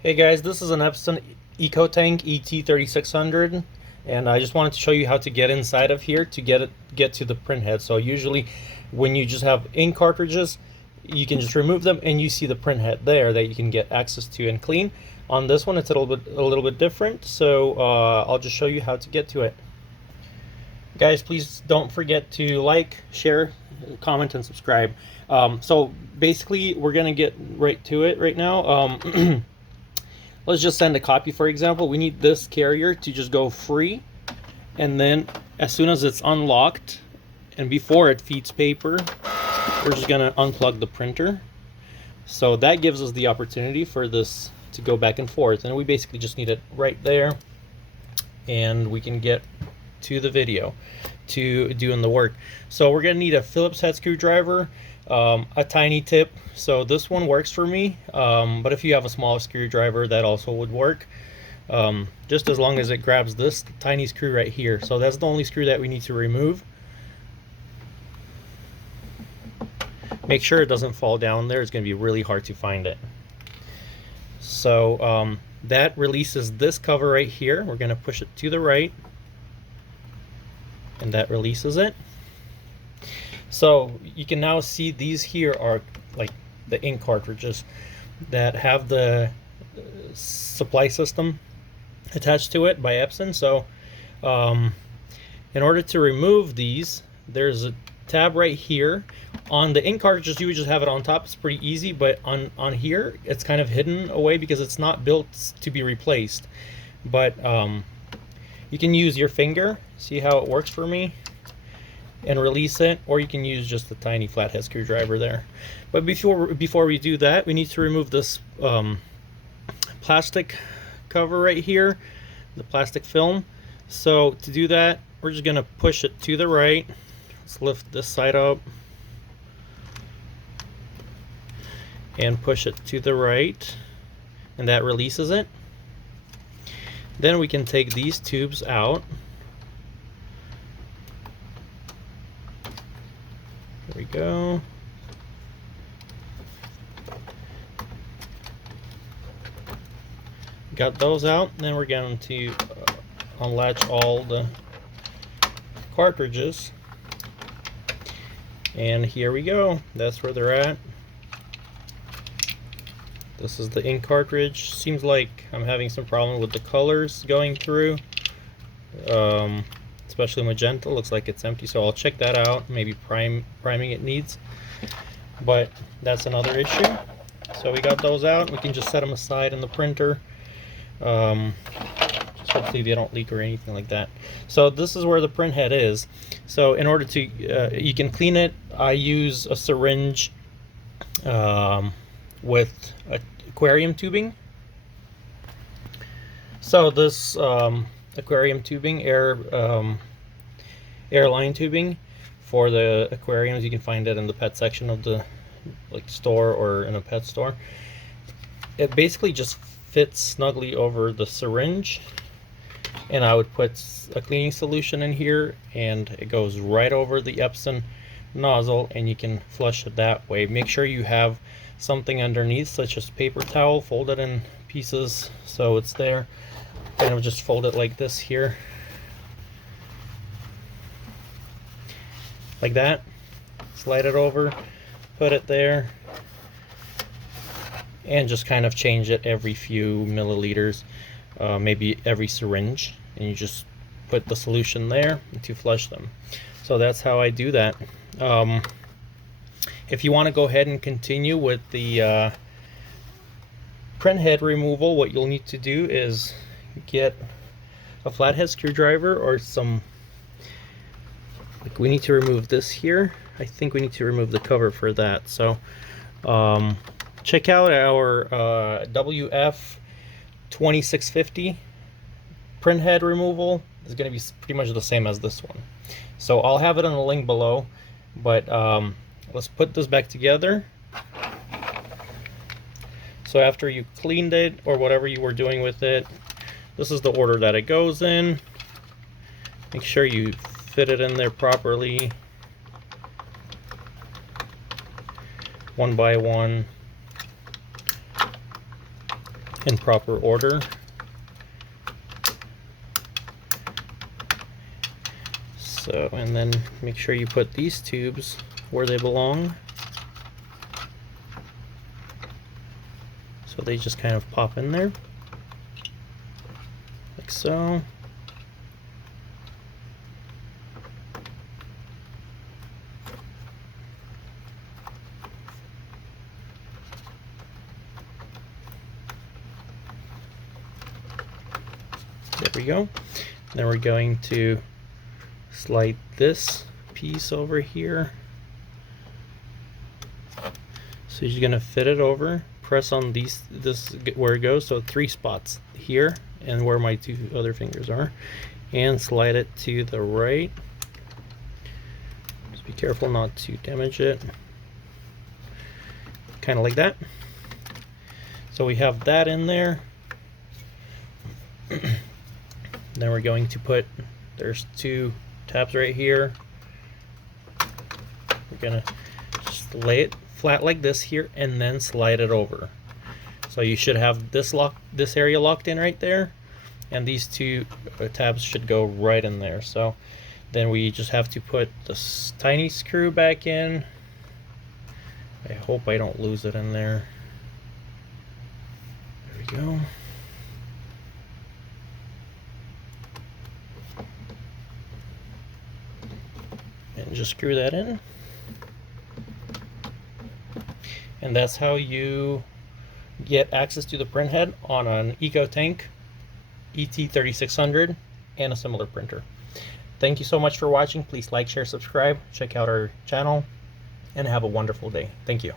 Hey guys, this is an Epson EcoTank ET-3600, and I just wanted to show you how to get inside of here to get to the printhead. So usually when you just have ink cartridges, you can just remove them and you see the printhead there that you can get access to and clean. On this one it's a little bit different, so I'll just show you how to get to it. Guys, please don't forget to like, share, comment, and subscribe. So basically we're gonna get right to it right now. Let's just send a copy, for example. We need this carrier to just go free, and then as soon as it's unlocked and before it feeds paper, we're just gonna unplug the printer. So that gives us the opportunity for this to go back and forth, and we basically just need it right there, and we can get to the video to doing the work. So we're gonna need a Phillips head screwdriver, a tiny tip. So this one works for me, but if you have a small screwdriver, that also would work, just as long as it grabs this tiny screw right here. So that's the only screw that we need to remove. Make sure it doesn't fall down there. It's going to be really hard to find it. So that releases this cover right here. We're going to push it to the right, and that releases it. So you can now see these here are like the ink cartridges that have the supply system attached to it by Epson. So in order to remove these, there's a tab right here. On the ink cartridges, you would just have it on top. It's pretty easy, but on here it's kind of hidden away because it's not built to be replaced. But you can use your finger, see how it works for me, and release it, or you can use just a tiny flathead screwdriver there. But before we do that, we need to remove this plastic cover right here, the plastic film. So to do that, we're just gonna push it to the right. Let's lift this side up and push it to the right, and that releases it. Then we can take these tubes out. There we go. Got those out. Then we're going to unlatch all the cartridges. And here we go. That's where they're at. This is the ink cartridge. Seems like I'm having some problem with the colors going through. Especially magenta, looks like it's empty, so I'll check that out. Maybe priming it needs, but that's another issue. So we got those out. We can just set them aside in the printer. Just hopefully they don't leak or anything like that. So this is where the print head is. So in order to you can clean it, I use a syringe with aquarium tubing. So this aquarium tubing, airline tubing for the aquariums, you can find it in the pet section of the store or in a pet store. It basically just fits snugly over the syringe, and I would put a cleaning solution in here, and it goes right over the Epson nozzle, and you can flush it that way. Make sure you have something underneath, such as paper towel, fold it in pieces so it's there, and I'll just fold it like this here, like that. Slide it over, put it there, and just kind of change it every few milliliters, maybe every syringe, and you just put the solution there to flush them. So that's how I do that. If you want to go ahead and continue with the print head removal, what you'll need to do is get a flathead screwdriver or some, like, we need to remove this here. I think we need to remove the cover for that. So check out our WF-2650 print head removal. It's going to be pretty much the same as this one. So I'll have it in the link below, but let's put this back together. So after you cleaned it or whatever you were doing with it, this is the order that it goes in. Make sure you fit it in there properly, one by one. in proper order. So, and then make sure you put these tubes where they belong. So they just kind of pop in there, like so. There we go. Then we're going to slide this piece over here. So you're going to fit it over, press on this where it goes, so 3 spots here and where my 2 other fingers are, and slide it to the right. Just be careful not to damage it. Kind of like that. So we have that in there. Then we're going to put, there's 2 tabs right here. We're gonna just lay it flat like this here and then slide it over. So you should have this area locked in right there, and these 2 tabs should go right in there. So then we just have to put this tiny screw back in. I hope I don't lose it in there. There we go. And just screw that in. And that's how you get access to the printhead on an EcoTank, ET-3600, and a similar printer. Thank you so much for watching. Please like, share, subscribe, check out our channel, and have a wonderful day. Thank you.